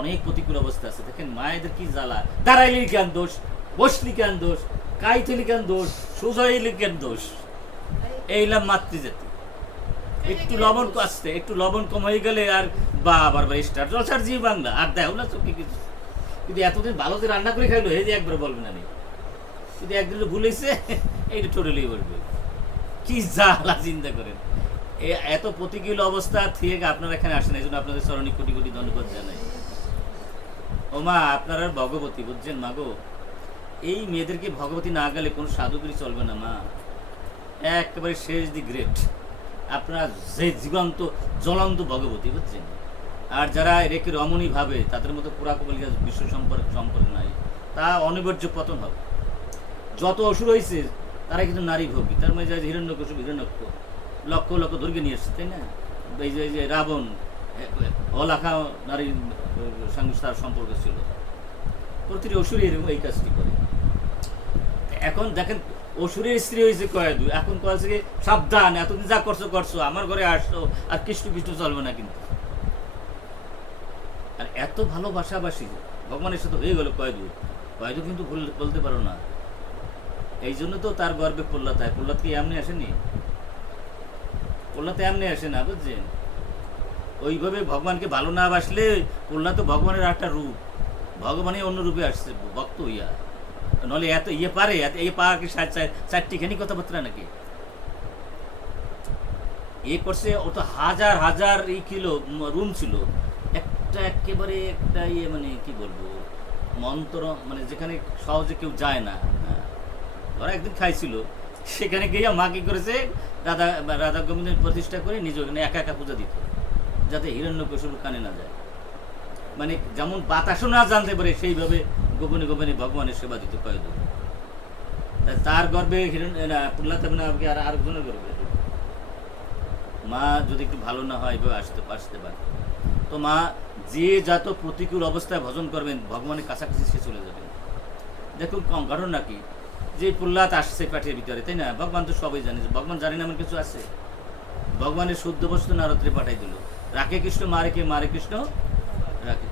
অনেক প্রতিকূল অবস্থা আছে। দেখেন মায়েদের কি জ্বালা, দাঁড়াইলি কেন দোষ, বসলি কেন দোষ, কাইতেলি কেন দোষ, সোজাইলি কেন দোষ। এইলাম মাতৃজাতি। একটু লবণ আসতে, একটু লবণ কম হয়ে গেলে আর বাবার স্টার জলসার জি বাংলা আর দেও না চোখে কিছু। কিন্তু এতদিন ভালো যে রান্না করে খাইলো এই যে একবার বলবে না, যদি একদিন ভুলেছে এইটা টোটালি বলবে। কি জ্বালা চিন্তা করেন। এত প্রতিকূল অবস্থা থেকে আপনারা এখানে আসেন, এই জন্য আপনাদের চরণে কোটি কোটি ধন্যবাদ জানাই। ও মা আপনারা ভগবতী বুঝছেন মাগো, এই মেয়েদেরকে ভগবতী না গেলে কোনো সাধুগিরি চলবে না মা। একেবারে শেষ দি গ্রেট, আপনারা যে জীবন্ত জ্বলন্ত ভগবতী বুঝছেন। আর যারা এটাকে রমণী ভাবে তাদের মতো পুরা কবলিকা বিশ্ব সম্পর্ক নাই, তা অনিবার্য পতন হবে। যত অসুর হয়েছে তারা কিন্তু নারী ভোগী। তার মধ্যে যায় হিরণ্যকশিপু হিরণ্যক্ষ লক্ষ লক্ষ দৈর্ঘ্যে নিয়ে এসছে, তাই না? এই যে রাবণ অলাখা নারী সঙ্গে তার সম্পর্ক ছিল। প্রতিটি অসুরই এরকম এই কাজটি করে। এখন দেখেন অসুরের স্ত্রী হয়েছে কয়েদু, এখন কয়েছে কি সাবধান, এতদিন যা করছো করছো, আমার ঘরে আসছো আর কৃষ্ণ কৃষ্ণ চলবে না কিন্তু। আর এত ভালোবাসাবাসী ভগবানের সাথে হয়ে গেল কয়েদু, কয়েদু কিন্তু বলতে পারো না। এই জন্য তো তার গর্বে প্রহ্লাদ হয়। প্রহ্লাদ কি এমনি আসেনি? প্রহ্লাদ এমনি আসে না বুঝছেন। ওইভাবে ভগবানকে ভালো না বাসলে প্রহ্লাদ তো ভগবানের একটা রূপ, ভগবানের অন্য রূপে আসছে ভক্ত হইয়া। নলে এত ইয়ে পারে, এই পাওয়ার কি চারটিখানি কথাবার্তা নাকি? এ করছে ও তো হাজার হাজার এই কিলো রুম ছিল, একটা একেবারে একটা ইয়ে মানে কি বলবো মন্ত্র, মানে যেখানে সহজে কেউ যায় না। ওরা একদিন খাইছিল, সেখানে গিয়ে মা কি করেছে রাধা গোবিন্দের প্রতিষ্ঠা করে নিজে ওখানে একা একা পূজা দিত, যাতে হিরণ্যকশিপুর কানে না যায়। মানে যেমন বাতাসও না জানতে পারে সেইভাবে গোপনে গোপনে ভগবানের সেবা দিত কয়েকদিন। তার গর্বে প্রহ্লাদ হবে না আর আরেকজনের গর্বে। মা যদি একটু ভালো না হয় এভাবে আসতে পারে তো মা যে যত প্রতিকূল অবস্থায় ভজন করবেন ভগবানের কাছাকাছি সে চলে যাবেন। দেখুন ঘটনা কি, যে প্রহ্লাদ আসছে পেটের ভিতরে, তাই না? ভগবান তো সবাই জানে, ভগবান জানেন এমন কিছু আছে? ভগবানের শুদ্ধ বস্তু নারদরে পাঠাই দিল, রাখে কৃষ্ণ মারে কে, মারে কৃষ্ণ রাখে।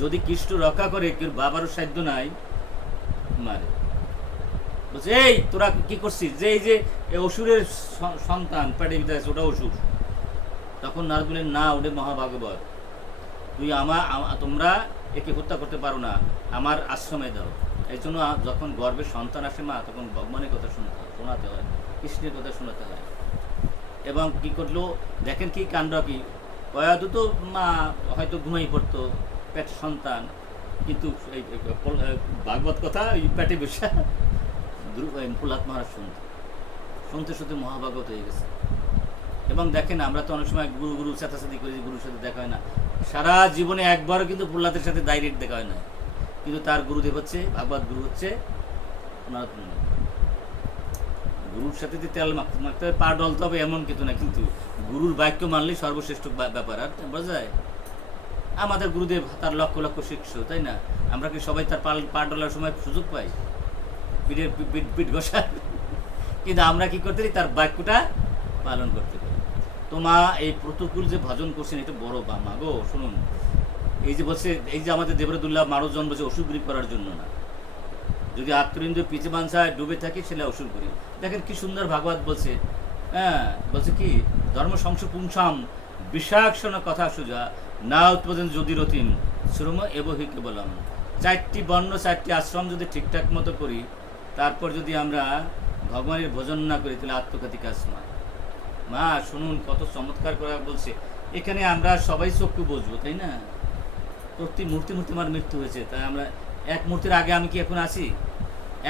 যদি কৃষ্ণ রক্ষা করে কেউ বাবারও সাধ্য নাই, মারে। বলছে এই তোরা কি করছিস, যে এই যে অসুরের সন্তান পেটের ভিতরে আছে ওটা অসুর। তখন নারদ বললেন না, ওটা মহাভাগবত, তুই তোমরা একে হত্যা করতে পারো না, আমার আশ্রমে দাও। এই জন্য যখন গর্ভের সন্তান আসে মা, তখন ভগবানের কথা শোনাতে হয়, কৃষ্ণের কথা শোনাতে হয়। এবং কি করলো দেখেন কি কাণ্ড, কি কয়াদু তো মা হয়তো ঘুমাই পড়তো, পেট সন্তান, কিন্তু এই ভাগবত কথা ওই পেটে বসে প্রহ্লাদ মহারাজ শুনতে শুনতে মহাভাগবত হয়ে গেছে। এবং দেখেন আমরা তো অনেক সময় গুরু চেতাচাতি করি, গুরুর সাথে দেখা হয় না। সারা জীবনে একবারও কিন্তু প্রহ্লাদের সাথে ডাইরেক্ট দেখা হয় না, কিন্তু তার গুরুদেব হচ্ছে ভাগবত গুরু হচ্ছে নারদ মুনি। গুরুর সাথে যে তেল মাখতে হবে, পা ডলতে হবে এমন কিছু না, কিন্তু গুরুর বাক্য মানলেই সর্বশ্রেষ্ঠ ব্যাপার। আর বোঝা যায় আমাদের গুরুদেব তার লক্ষ লক্ষ শিষ্য, তাই না? আমরা কি সবাই তার পা ডলার সময় সুযোগ পাই পিঠের পিঠ ঘষার? কিন্তু আমরা কি করতে পারি, তার বাক্যটা পালন করতে পারি। তো মা এই প্রতিকূল যে ভজন করছেন এটা বড় মা গো। শুনুন, এই যে বলছে, এই যে আমাদের দেবরদুল্লাহ মানব জন্ম যে অসুরগুরি করার জন্য না, যদি আত্মরিন্দ্র পিছে বাঞ্ছায় ডুবে থাকে সেটা অসুর করি। দেখেন কি সুন্দর ভাগবত বলছে, হ্যাঁ বলছে কি ধর্ম সংস পুংসাম বিষাক্ষণ কথা সুজা না উৎপাদন যদি রতিম শ্রম এবহি কেবলম। চারটি বর্ণ চারটি আশ্রম যদি ঠিকঠাক মতো করি, তারপর যদি আমরা ভগবানের ভজন না করি, তাহলে আত্মঘাতী কাজ না। মা শুনুন কত চমৎকার করে বলছে, এখানে আমরা সবাই চক্ষু বুঝবো, তাই না? প্রতি মূর্তি আমার মৃত্যু হয়েছে, তাই আমরা এক মূর্তির আগে আমি কি এখন আছি?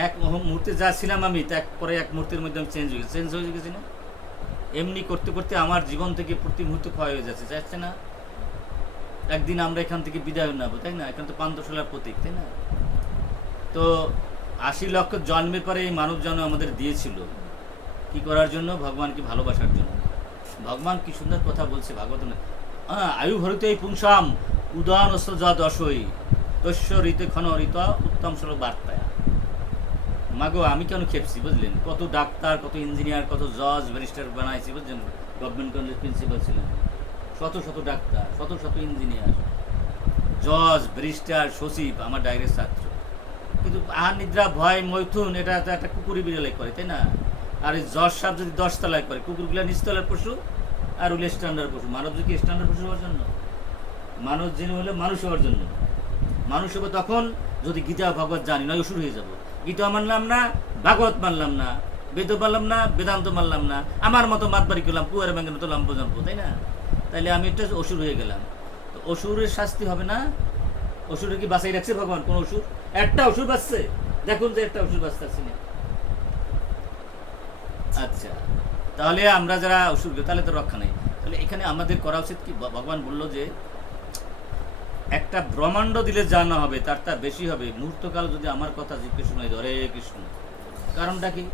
এক মুহূর্তে যা ছিলাম আমি, তা পরে এক মুহূর্তের মধ্যে আমি চেঞ্জ হয়ে গেছি না? এমনি করতে করতে আমার জীবন থেকে প্রতি মুহূর্ত ক্ষয় হয়ে যাচ্ছে না? একদিন আমরা এখান থেকে বিদায় নেবো, তাই না? এখান তো পান্থশালার প্রতীক, তাই না? তো ৮০ লক্ষ জন্মের পরে এই মানব জন্ম আমাদের দিয়েছিল কি করার জন্য? ভগবানকে ভালোবাসার জন্য। ভগবান কি সুন্দর কথা বলছে ভাগবত, আয়ু ভরিত এই পুংসাম উদান অস্ত্র যা দশই তস্য ঋতে ক্ষণ ঋত উত্তম সল বার্তায়। মাগো আমি কেন খেপছি বুঝলেন? কত ডাক্তার, কত ইঞ্জিনিয়ার, কত জজ ব্যারিস্টার বানাইছি বুঝলেন। গভর্নমেন্ট কলেজের প্রিন্সিপাল ছিলেন, শত শত ডাক্তার, শত শত ইঞ্জিনিয়ার, জজ, ব্যারিস্টার, সচিব আমার ডাইরেক্ট ছাত্র। কিন্তু আহার নিদ্রা ভয় মৈথুন এটা তো একটা কুকুরি বিড়ালে করে, তাই না? আর এই জজ সাহেব যদি 10 তলায় করে, কুকুরগুলা নিচতলার পশু, আর ওগুলো স্ট্যান্ডার্ড পশু। মানব কি স্ট্যান্ডার্ড পশু হওয়ার জন্য? মানুষ যিনি হলে মানুষ হওয়ার জন্য। মানুষ হবে তখন যদি গীতা ভাগবত জানি, নয় অসুর হয়ে যাব। গীতা মানলাম না, ভাগবত মানলাম না, বেদ মানলাম না, বেদান্ত মানলাম না, আমার মতো মাতবাড়ি করলাম, কুয়ারে ব্যাঙ্গের মতো লম্ব জম্প, তাই না? তাইলে আমি একটা অসুর হয়ে গেলাম। তো অসুরের শাস্তি হবে না? অসুরের কি বাঁচাই রাখছে ভগবান? কোন অসুর? একটা অসুর বাঁচছে, দেখুন যে একটা অসুর বাঁচতেছি না। আচ্ছা, তাহলে আমরা যারা অসুর, তাহলে তো রক্ষা নেই। তাহলে এখানে আমাদের করা উচিত কি? ভগবান বলল যে একটা ব্রহ্মাণ্ড দিলে যা না হবে তার তা বেশি হবে মুহূর্তকাল যদি আমার কথা জিজ্ঞেস শোনাই, হরে কৃষ্ণ। কারণটা কি?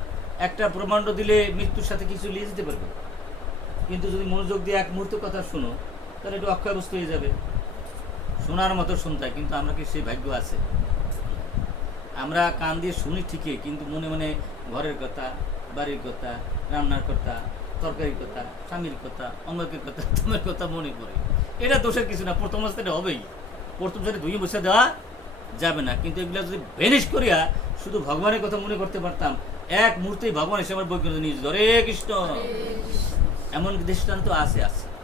একটা ব্রহ্মাণ্ড দিলে মৃত্যুর সাথে কিছু লিয়ে যেতে পারবে, কিন্তু যদি মনোযোগ দিয়ে এক মুহূর্ত কথা শোনো তাহলে একটু অক্ষয় বস্তু হয়ে যাবে। শোনার মতো শুনতে, কিন্তু আমরা কি সেই ভাগ্য আছে? আমরা কান দিয়ে শুনি ঠিকই, কিন্তু মনে মনে ঘরের কথা, বাড়ির কথা, রান্নার কথা, তরকারির কথা, স্বামীর কথা, অঙ্গকের কথা, তোমার কথা মনে পড়ে। এটা দোষের কিছু না, প্রথম অবস্থাটা হবেই। প্রথম সাথে ধুয়ে বসে দেওয়া যাবে না, কিন্তু এগুলো যদি ভেনিশ করিয়া শুধু ভগবানের কথা মনে করতে পারতাম, এক মুহূর্তেই ভগবান এসে আমার বই করে নিয়ে যেত, হরে কৃষ্ণ। এমন দৃষ্টান্ত আছে,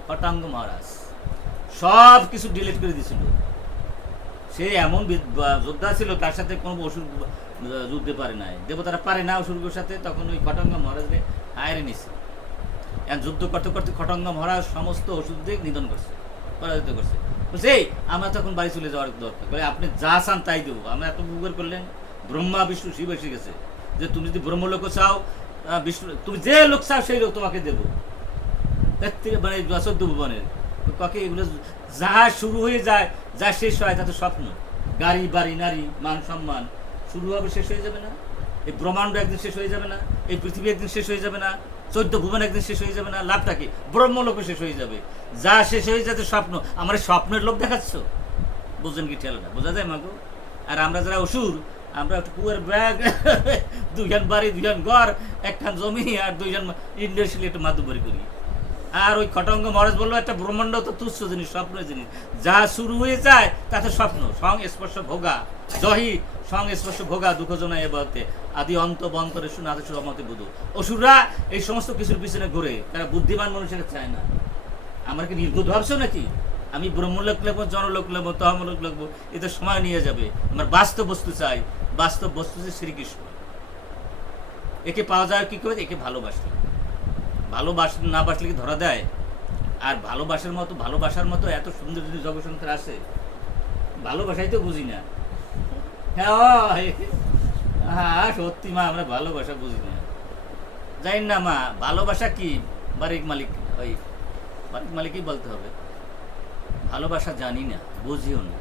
হটাঙ্গ মহারাজ সব কিছু ডিলিট করে দিয়েছিল। সে এমন যোদ্ধা ছিল, তার সাথে কোনো অসুর যুদ্ধে পারে নাই, দেবতারা পারে না অসুরের সাথে। তখন ওই খটাঙ্গ মহারাজকে আয়রে নিছে। যুদ্ধ করতে করতে খটাঙ্গ মহারাজ সমস্ত ওষুধদের নিধন করছে, পরাজিত করছে। বলছে আমরা তখন বাড়ি চলে যাওয়ার দরকার, আপনি যা চান তাই দেবো। আমরা এত উপকার করলেন, ব্রহ্মা বিষ্ণু শিব এসে গেছে যে তুমি যদি ব্রহ্মলোক চাও, বিষ্ণু তুমি যে লোক চাও সেই লোক তোমাকে দেবো। মানে 14 ভুবনের কাকে এগুলো যা শুরু হয়ে যায়, যা শেষ হয় তা তো স্বপ্ন। গাড়ি বাড়ি নারী মান সম্মান শুরু হবে, শেষ হয়ে যাবে না? এই ব্রহ্মাণ্ড একদিন শেষ হয়ে যাবে না? এই পৃথিবী একদিন শেষ হয়ে যাবে না? 14 ভুবন একদিন শেষ হয়ে যাবে না? লাভটা কি? ব্রহ্মলোকও শেষ হয়ে যাবে। যা শেষ হয়ে যাচ্ছে স্বপ্ন। আমার স্বপ্নের লোক দেখাচ্ছ, বুঝলেন কি? ঠেলা বোঝা যায় মাগো? আর আমরা যারা অসুর, আমরা একটু কুয়ার ব্যাগ, 2জন বাড়ি, 2জন ঘর, 1খান জমি, আর 2জন ইন্ডাস্ট্রিয়াল একটু মাদুবাড়ি করি। আর ওই খটঙ্গ মহারাজ বললো একটা ব্রহ্মাণ্ড তো তুচ্ছ জিনিস, স্বপ্নের জিনিস। যা শুরু হয়ে যায় তাতে স্বপ্ন। সংস্পর্শ ভোগা জহি, সংস্পর্শ ভোগা দুঃখ জনা এ বলতে আদি অন্ত বন্তরে শুনে আদেশ অমতে বুধু। অসুররা এই সমস্ত কিছুর পিছনে ঘুরে, তারা বুদ্ধিমান মানুষের চায় না। আমার কি নির্বোধ ভাবছো নাকি? আমি ব্রহ্মলোক লাগবো, জনলোক লাগবো, তহমলোক লাগবো, এতে সময় নিয়ে যাবে। আমার বাস্তব বস্তু চাই। বাস্তব বস্তু যে শ্রীকৃষ্ণ। একে পাওয়া যায় কি করে? একে ভালোবাসলে। না বাসলে কি ধরা দেয়? আর ভালোবাসার মতো এত সুন্দর যদি জগৎসংসার আসে, ভালোবাসাই তো বুঝি না। হ্যাঁ সত্যি মা, আমরা ভালোবাসা বুঝি না। জানি না মা, ভালোবাসা কি? বাড়ির মালিক, ওই বাড়ির মালিকই বলতে হবে। ভালোবাসা জানি না, বুঝিও না।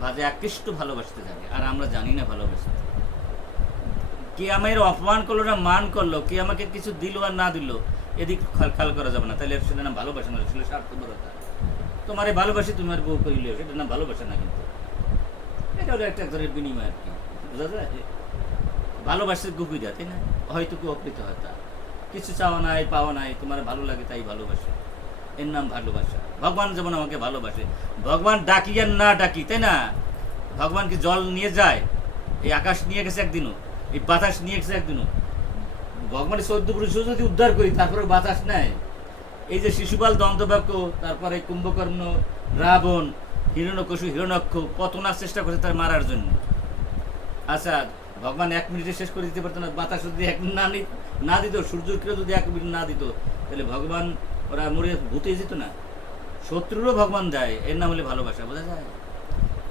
ভাজে একৃষ্ট ভালোবাসতে জানি, আর আমরা জানি না ভালোবাসতে। কে আমার অপমান করলো না মান করলো, কে আমাকে কিছু দিল আর না দিল, এদিক খেয়াল করা যাবে না। তাহলে সেটা নাম ভালোবাসা না, সেটা স্বার্থপরতা। তোমারে ভালোবাসি, তোমার বউ কইলেও সেটা নাম ভালোবাসা না। কিন্তু এটা হলো একটা ধরনের বিনিময় আর কি, বোঝা যায়? ভালোবাসার গুপিটা, তাই না? হয়তো কেউ অকৃত হয়, তা কিছু চাওয়া নাই পাওয়া নাই, তোমার ভালো লাগে তাই ভালোবাসে, এর নাম ভালোবাসা। ভগবান যেমন আমাকে ভালোবাসে, ভগবান ডাকি আর না ডাকি, তাই না? ভগবান কি জল নিয়ে যায়? এই আকাশ নিয়ে গেছে একদিনও, এই বাতাস নিয়ে গেছে একদিনও। ভগবানের 14 পুরুষ যদি উদ্ধার করি, তারপরে বাতাস নেয়। এই যে শিশুপাল দন্তবাক্য, তারপরে কুম্ভকর্ণ, রাবণ, হিরণ্যকশু, হিরণ্যক্ষ কত না চেষ্টা করছে তার মারার জন্য। আচ্ছা, ভগবান 1 মিনিটে শেষ করে দিতে পারতো না? বাতাস যদি 1 মিনিট না দিত, সূর্যকে যদি 1 মিনিট না দিত, তাহলে ভগবান ওরা মরে ভূতে যেত না? শত্রুরও ভগবান দেয়, এর নাম হলে ভালোবাসা, বোঝা যায়?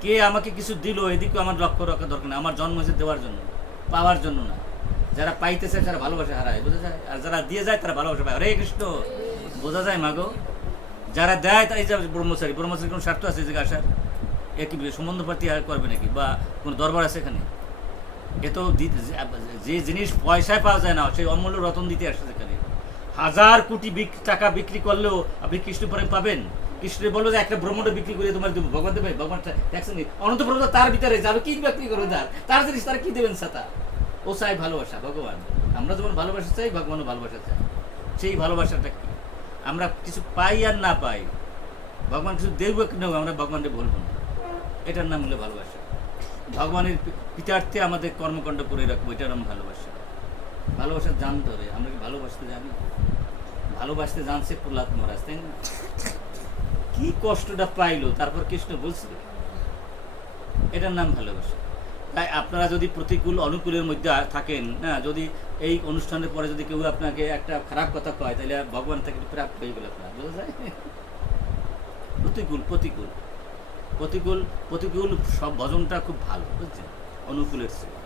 কে আমাকে কিছু দিল, এদিকেও আমার লক্ষ্য রাখা দরকার না। আমার জন্ম হয়েছে দেওয়ার জন্য, পাওয়ার জন্য না। যারা পাইতেছে তারা ভালোবাসা হারায়, বোঝা যায়? আর যারা দিয়ে যায় তারা ভালোবাসা পায়। হরে কৃষ্ণ, বোঝা যায় মাগো? যারা দেয় তাই যাবে ব্রহ্মচারী। ব্রহ্মচারী কোনো স্বার্থ আছে যে আসার? এ কি সম্বন্ধ প্রার্থী করবে নাকি? বা কোনো দরবার আছে এখানে? এ তো যে জিনিস পয়সায় পাওয়া যায় না, সেই অমূল্য রতন দিতে আসছে এখানে। 1000 কোটি টাকা বিক্রি করলেও আপনি কৃষ্ণ পরে পাবেন। কৃষ্ণ বললো যে একটা ব্রহ্মটা বিক্রি করে তোমার দেবো। ভগবান দেবে? ভগবান ট্যাক্স নেই। অনন্ত ব্রহ্ম তার ভিতরে যাবে, কি বিক্রি করবে? তার জিনিস তারা কি দেবেন? সাতা ও চাই ভালোবাসা। ভগবান, আমরা যেমন ভালোবাসা চাই, ভগবানও ভালোবাসা চাই। সেই ভালোবাসাটা কি? আমরা কিছু পাই আর না পাই, ভগবান কিছু দেবো কি নেব, আমরা ভগবানকে বলবো না। এটার নাম হলো ভালোবাসা। ভগবানের পিতার্থে আমাদের কর্মকাণ্ড করে রাখবো, এটার নাম ভালোবাসা। ভালোবাসা জানতে হবে। আমরা কি ভালোবাসতে জানি? ভালোবাসতে জানছে প্রহ্লাদ মহারাজ, তাই না? কি কষ্টটা পাইলো, তারপর কৃষ্ণ বলছিল, এটার নাম ভালোবাসা। তাই আপনারা যদি প্রতিকূল অনুকূলের মধ্যে থাকেন, না, যদি এই অনুষ্ঠানের পরে যদি কেউ আপনাকে একটা খারাপ কথা কয়, তাহলে ভগবান থেকে প্রাপ্ত হয়ে গেল, আপনার বোঝা যায়। প্রতিকূল প্রতিকূল প্রতিকূল প্রতিকূল সব ভজনটা খুব ভালো, বুঝছেন, অনুকূলের চেয়ে।